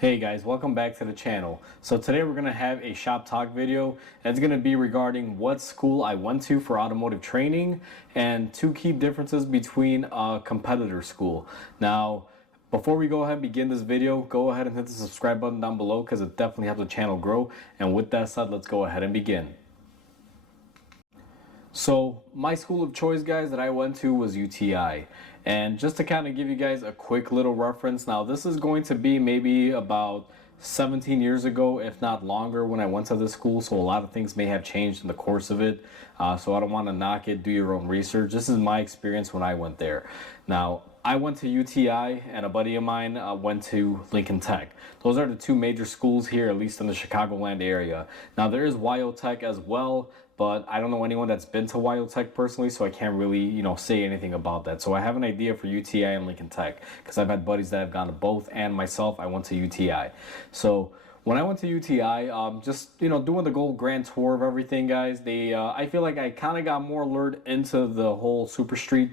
Hey guys, welcome back to the channel. So today we're going to have a shop talk video, and it's going to be regarding what school I went to for automotive training and two key differences between a competitor school. Now, before we go ahead and begin this video, go ahead and hit the subscribe button down below because it definitely helps the channel grow. And with that said, let's go ahead and begin. So my school of choice, guys, that I went to was UTI. And just to kind of give you guys a quick little reference, now this is going to be maybe about 17 years ago, if not longer, when I went to this school. So a lot of things may have changed in the course of it. So I don't want to knock it. Do your own research. This is my experience when I went there. Now, I went to UTI, and a buddy of mine went to Lincoln Tech. Those are the two major schools here, at least in the Chicagoland area. Now, there is Tech as well, but I don't know anyone that's been to Tech personally, so I can't really, say anything about that. So I have an idea for UTI and Lincoln Tech because I've had buddies that have gone to both, and myself, I went to UTI. So when I went to UTI, just doing the Gold Grand Tour of everything, guys. I feel like I kind of got more lured into the whole Super Street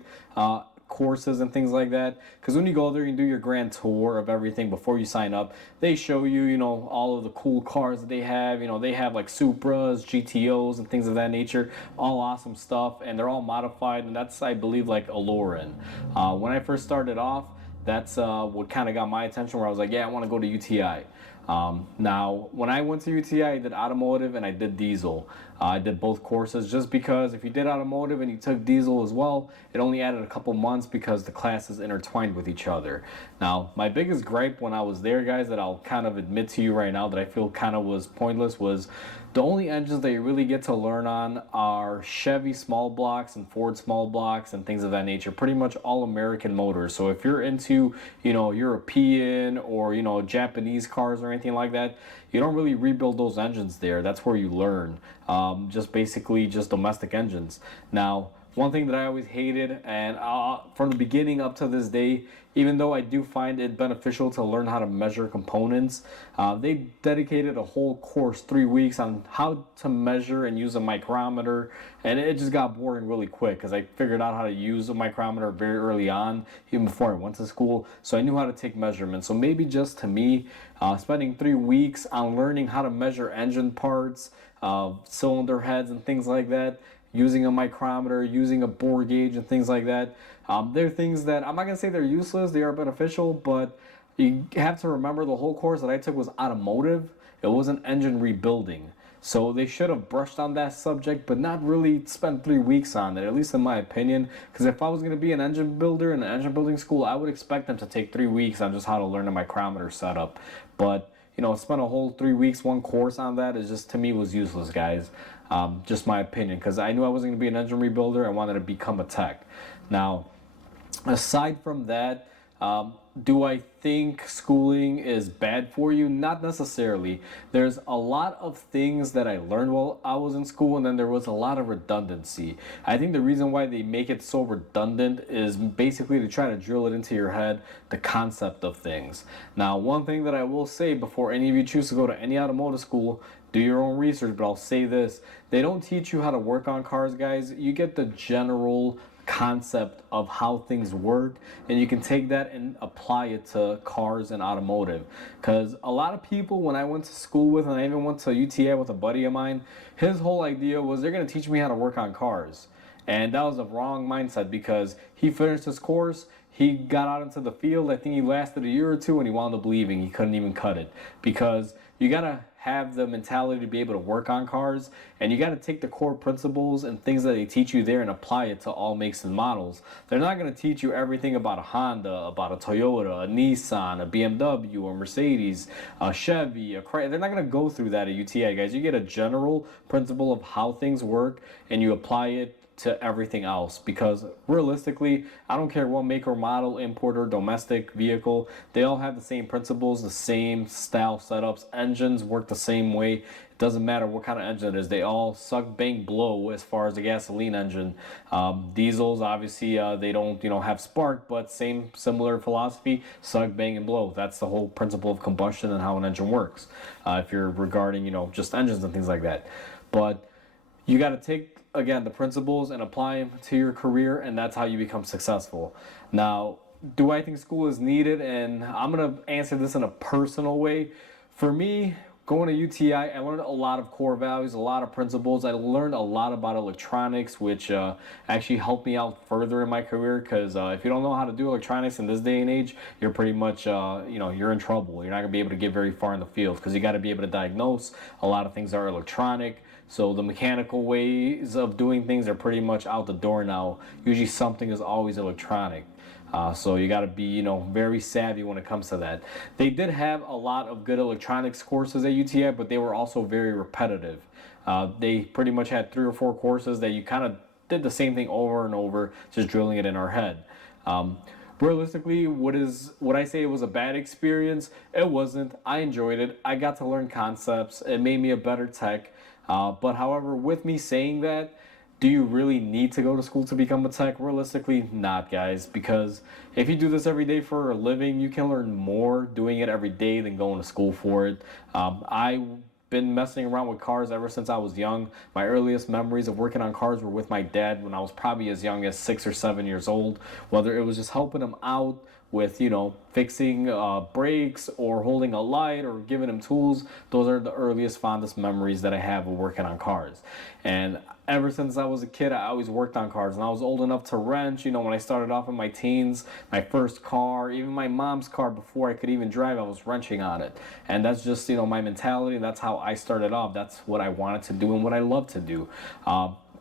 courses and things like that, because when you go there and do your grand tour of everything before you sign up, they show you all of the cool cars that they have. They have like Supras, GTOs, and things of that nature, all awesome stuff, and they're all modified, and that's, I believe, like alluring. When I first started off, that's what kind of got my attention, where I was like, yeah, I want to go to UTI. Now, when I went to UTI, I did automotive and I did diesel. I did both courses just because if you did automotive and you took diesel as well, it only added a couple months because the classes intertwined with each other. Now, my biggest gripe when I was there, guys, that I'll kind of admit to you right now that I feel kind of was pointless, was the only engines that you really get to learn on are Chevy small blocks and Ford small blocks and things of that nature. Pretty much all American motors. So if you're into, European or, Japanese cars or anything like that, you don't really rebuild those engines there. That's where you learn. Just basically just domestic engines. Now, one thing that I always hated, and from the beginning up to this day, even though I do find it beneficial to learn how to measure components, they dedicated a whole course, 3 weeks, on how to measure and use a micrometer, and it just got boring really quick because I figured out how to use a micrometer very early on, even before I went to school, so I knew how to take measurements. So maybe just to me, spending 3 weeks on learning how to measure engine parts, cylinder heads, and things like that, using a micrometer, using a bore gauge, and things like that. They're things that I'm not going to say they're useless, they are beneficial, but you have to remember the whole course that I took was automotive. It wasn't engine rebuilding. So they should have brushed on that subject, but not really spent 3 weeks on it, at least in my opinion. Because if I was going to be an engine builder in an engine building school, I would expect them to take 3 weeks on just how to learn a micrometer setup. But spend a whole 3 weeks, one course on that is just, to me, was useless, guys. Just my opinion, because I knew I wasn't going to be an engine rebuilder. I wanted to become a tech. Now, aside from that, do I think schooling is bad for you? Not necessarily. There's a lot of things that I learned while I was in school, and then there was a lot of redundancy. I think the reason why they make it so redundant is basically to try to drill it into your head, the concept of things. Now, one thing that I will say before any of you choose to go to any automotive school, do your own research, but I'll say this: they don't teach you how to work on cars, guys. You get the general concept of how things work, and you can take that and apply it to cars and automotive. Because a lot of people, when I went to school with, and I even went to UTA with a buddy of mine, his whole idea was they're going to teach me how to work on cars. And that was a wrong mindset, because he finished his course, he got out into the field, I think he lasted a year or two, and he wound up leaving. He couldn't even cut it, because you gotta have the mentality to be able to work on cars, and you got to take the core principles and things that they teach you there and apply it to all makes and models. They're not going to teach you everything about a Honda, about a Toyota, a Nissan, a BMW, a Mercedes, a Chevy, a Chrysler. They're not going to go through that at UTI, guys. You get a general principle of how things work, and you apply it to everything else, because realistically, I don't care what make or model, importer, domestic vehicle, they all have the same principles, the same style setups. Engines work the same way. It doesn't matter what kind of engine it is. They all suck, bang, blow as far as the gasoline engine. Diesels, obviously, they don't have spark, but similar philosophy: suck, bang, and blow. That's the whole principle of combustion and how an engine works, if you're regarding just engines and things like that. But you got to take, again, the principles and apply them to your career, and that's how you become successful. Now, do I think school is needed? And I'm going to answer this in a personal way. For me, going to UTI, I learned a lot of core values, a lot of principles. I learned a lot about electronics, which actually helped me out further in my career. Because if you don't know how to do electronics in this day and age, you're pretty much, you're in trouble. You're not gonna be able to get very far in the field because you got to be able to diagnose. A lot of things are electronic. So the mechanical ways of doing things are pretty much out the door now. Usually something is always electronic. So you got to be, very savvy when it comes to that. They did have a lot of good electronics courses at UTI, but they were also very repetitive. They pretty much had 3 or 4 courses that you kind of did the same thing over and over, just drilling it in our head. Realistically, would I say it was a bad experience? It wasn't. I enjoyed it. I got to learn concepts. It made me a better tech. But however, with me saying that, do you really need to go to school to become a tech? Realistically, not, guys. Because if you do this every day for a living, you can learn more doing it every day than going to school for it. I've been messing around with cars ever since I was young. My earliest memories of working on cars were with my dad when I was probably as young as 6 or 7 years old. Whether it was just helping him out with fixing brakes or holding a light or giving him tools, those are the earliest fondest memories that I have of working on cars. And ever since I was a kid, I always worked on cars. And I was old enough to wrench, when I started off in my teens, my first car, even my mom's car before I could even drive, I was wrenching on it. And that's just my mentality. That's how I started off. That's what I wanted to do and what I love to do.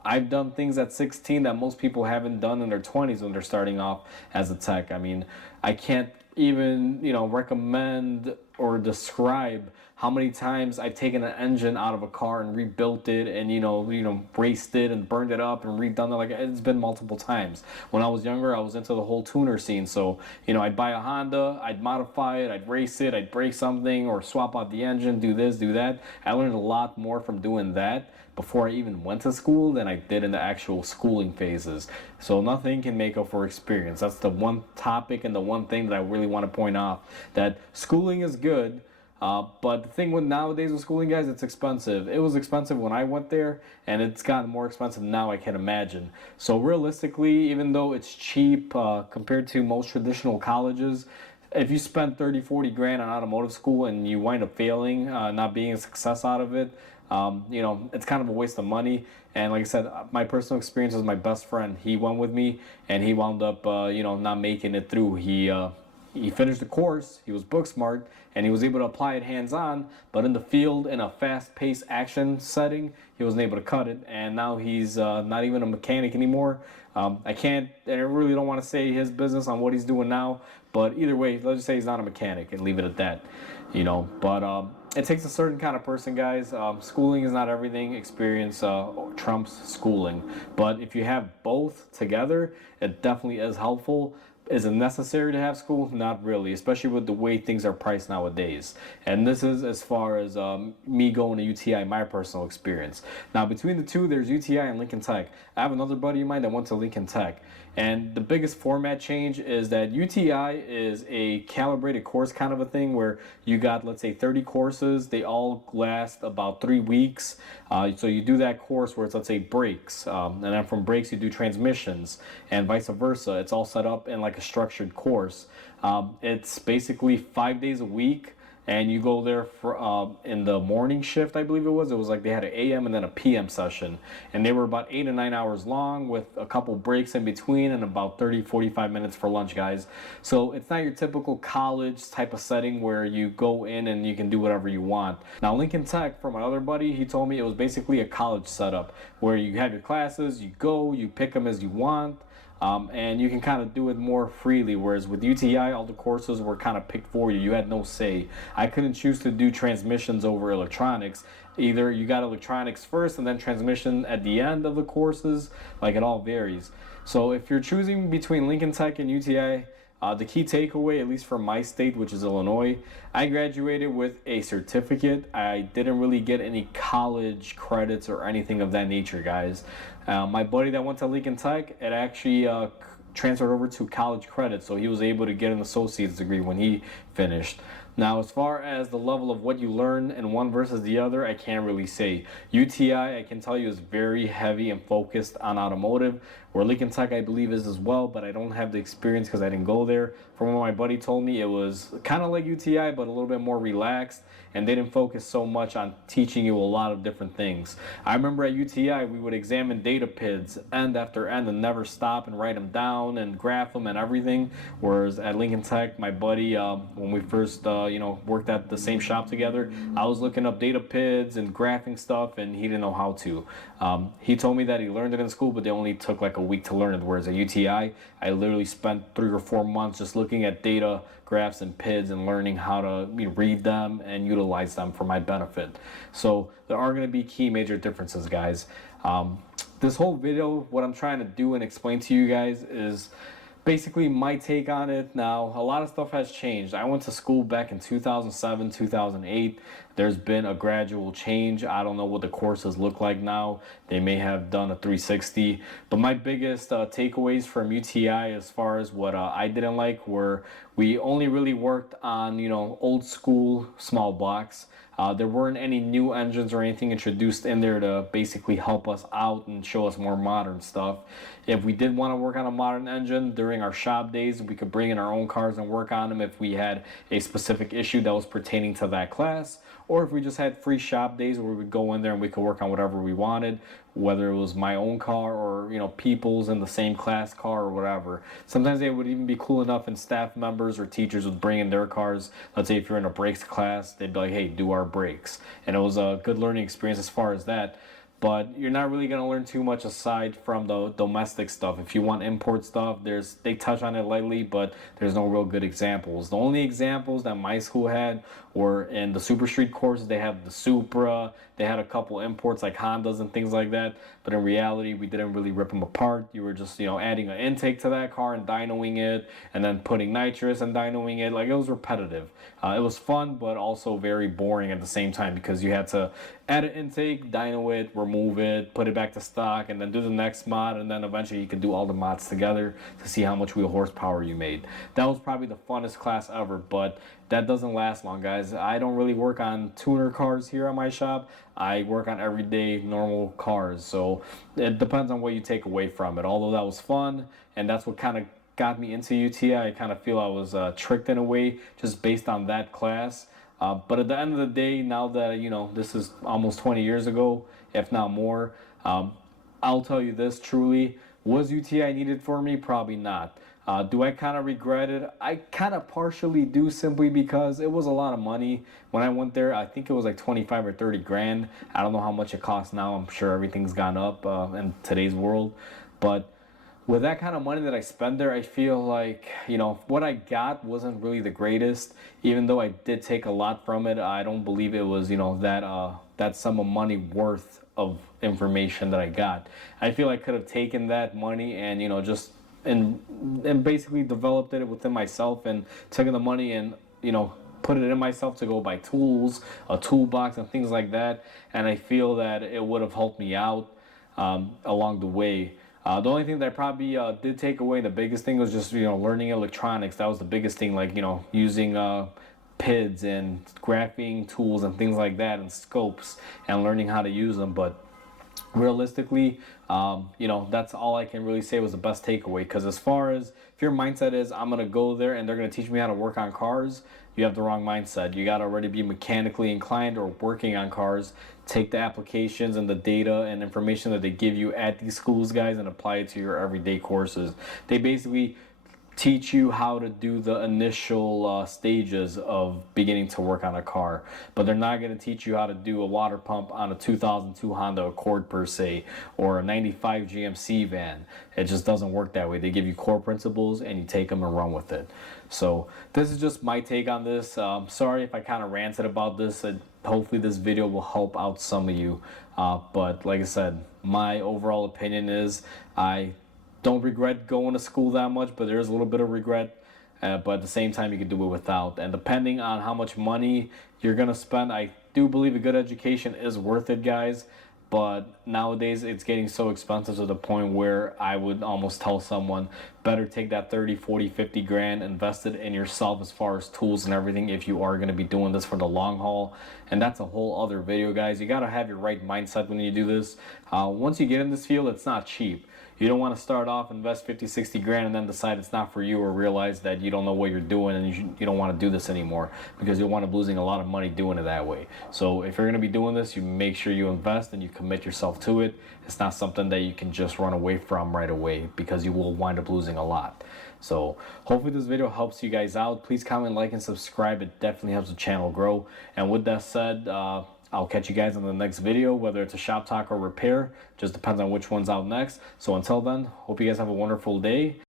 I've done things at 16 that most people haven't done in their 20s when they're starting off as a tech. I mean, I can't even, recommend or describe how many times I've taken an engine out of a car and rebuilt it and, braced it and burned it up and redone it. Like, it's been multiple times. When I was younger, I was into the whole tuner scene. So, I'd buy a Honda, I'd modify it, I'd race it, I'd break something or swap out the engine, do this, do that. I learned a lot more from doing that before I even went to school than I did in the actual schooling phases. So nothing can make up for experience. That's the one topic and the one thing that I really want to point out, that schooling is good. But the thing with nowadays with schooling, guys, it's expensive. It was expensive when I went there, and it's gotten more expensive now, I can imagine. So realistically, even though it's cheap compared to most traditional colleges, if you spend 30, 40 grand on automotive school and you wind up failing, not being a success out of it, it's kind of a waste of money. And like I said, my personal experience was my best friend. He went with me, and he wound up, not making it through. He finished the course. He was book smart, and he was able to apply it hands-on. But in the field, in a fast-paced action setting, he wasn't able to cut it. And now he's not even a mechanic anymore. I really don't want to say his business on what he's doing now. But either way, let's just say he's not a mechanic and leave it at that. But it takes a certain kind of person, guys. Schooling is not everything. Experience trumps schooling. But if you have both together, it definitely is helpful. Is it necessary to have school? Not really, especially with the way things are priced nowadays. And this is as far as me going to UTI, my personal experience. Now, between the two, there's UTI and Lincoln Tech. I have another buddy of mine that went to Lincoln Tech. And the biggest format change is that UTI is a calibrated course kind of a thing where you got, let's say, 30 courses. They all last about 3 weeks. So you do that course where it's, let's say, brakes. And then from brakes, you do transmissions and vice versa. It's all set up in like a structured course. It's basically 5 days a week. And you go there for in the morning shift, I believe it was. It was like they had an AM and then a PM session. And they were about 8 to 9 hours long with a couple breaks in between and about 30, 45 minutes for lunch, guys. So it's not your typical college type of setting where you go in and you can do whatever you want. Now, Lincoln Tech, from my other buddy, he told me it was basically a college setup where you have your classes, you go, you pick them as you want. And you can kind of do it more freely, whereas with UTI, all the courses were kind of picked for you. You had no say. I couldn't choose to do transmissions over electronics. Either you got electronics first and then transmission at the end of the courses. Like, it all varies. So if you're choosing between Lincoln Tech and UTI, the key takeaway, at least from my state, which is Illinois, I graduated with a certificate. I didn't really get any college credits or anything of that nature, guys. My buddy that went to Lincoln Tech, it actually transferred over to college credit, so he was able to get an associate's degree when he finished. Now, as far as the level of what you learn in one versus the other, I can't really say. UTI, I can tell you, is very heavy and focused on automotive, or Lincoln Tech I believe is as well, but I don't have the experience because I didn't go there. From what my buddy told me, it was kind of like UTI but a little bit more relaxed, and they didn't focus so much on teaching you a lot of different things. I remember at UTI we would examine data PIDs end after end and never stop and write them down and graph them and everything, whereas at Lincoln Tech my buddy, when we first worked at the same shop together, I was looking up data PIDs and graphing stuff and he didn't know how to. He told me that he learned it in school but they only took like a week to learn it, whereas at UTI I literally spent 3 or 4 months just looking at data graphs and PIDs and learning how to read them and utilize them for my benefit. So there are going to be key major differences, guys. This whole video, what I'm trying to do and explain to you guys is basically my take on it. Now, a lot of stuff has changed. I went to school back in 2007, 2008. There's been a gradual change. I don't know what the courses look like now. They may have done a 360. But my biggest takeaways from UTI as far as what I didn't like were we only really worked on, old school small blocks. There weren't any new engines or anything introduced in there to basically help us out and show us more modern stuff. If we did want to work on a modern engine during our shop days, we could bring in our own cars and work on them if we had a specific issue that was pertaining to that class, or if we just had free shop days where we would go in there and we could work on whatever we wanted, whether it was my own car or people's in the same class car or whatever. Sometimes they would even be cool enough and staff members or teachers would bring in their cars. Let's say if you're in a brakes class, they'd be like, hey, do our brakes. And it was a good learning experience as far as that. But you're not really going to learn too much aside from the domestic stuff. If you want import stuff, they touch on it lightly, but there's no real good examples. The only examples that my school had were in the Super Street courses. They have the Supra, they had a couple imports like Hondas and things like that, but in reality we didn't really rip them apart. You were just adding an intake to that car and dynoing it, and then putting nitrous and dynoing it. Like, it was repetitive. It was fun but also very boring at the same time, because you had to add an intake, dyno it, remove it, put it back to stock, and then do the next mod, and then eventually you could do all the mods together to see how much wheel horsepower you made. That was probably the funnest class ever, but that doesn't last long, guys. I don't really work on tuner cars here at my shop. I work on everyday normal cars, so it depends on what you take away from it. Although that was fun, and that's what kind of got me into UTI, I kind of feel I was tricked in a way just based on that class. But at the end of the day, now that this is almost 20 years ago, if not more, I'll tell you this truly: was UTI needed for me? Probably not. Do I kind of regret it? I kind of partially do, simply because it was a lot of money when I went there. I think it was like 25 or 30 grand. I don't know how much it costs now. I'm sure everything's gone up in today's world, but with that kind of money that I spent there, I feel like, what I got wasn't really the greatest. Even though I did take a lot from it, I don't believe it was, that sum of money worth of information that I got. I feel I could have taken that money and, just and basically developed it within myself, and taken the money and, put it in myself to go buy tools, a toolbox and things like that. And I feel that it would have helped me out along the way. The only thing that I probably did take away, the biggest thing, was just learning electronics. That was the biggest thing, like using PIDs and graphing tools and things like that, and scopes, and learning how to use them. But realistically, that's all I can really say was the best takeaway. Because as far as if your mindset is I'm gonna go there and they're gonna teach me how to work on cars, you have the wrong mindset. You gotta already be mechanically inclined or working on cars. Take the applications and the data and information that they give you at these schools, guys, and apply it to your everyday courses. They basically teach you how to do the initial stages of beginning to work on a car, but they're not going to teach you how to do a water pump on a 2002 Honda Accord per se, or a 95 GMC van. It just doesn't work that way. They give you core principles and you take them and run with it. So this is just my take on this. Sorry if I kind of ranted about this. Hopefully this video will help out some of you, but like I said, my overall opinion is I don't regret going to school that much, but there's a little bit of regret. But at the same time, you can do it without. And depending on how much money you're going to spend, I do believe a good education is worth it, guys. But nowadays, it's getting so expensive to the point where I would almost tell someone, better take that 30, 40, 50 grand, invest it in yourself as far as tools and everything if you are going to be doing this for the long haul. And that's a whole other video, guys. You got to have your right mindset when you do this. Once you get in this field, it's not cheap. You don't want to start off, invest 50, 60 grand, and then decide it's not for you, or realize that you don't know what you're doing and you don't want to do this anymore, because you'll wind up losing a lot of money doing it that way. So if you're going to be doing this, you make sure you invest and you commit yourself to it. It's not something that you can just run away from right away, because you will wind up losing a lot. So hopefully this video helps you guys out. Please comment, like, and subscribe. It definitely helps the channel grow. And with that said, I'll catch you guys in the next video, whether it's a shop talk or repair. Just depends on which one's out next. So until then, hope you guys have a wonderful day.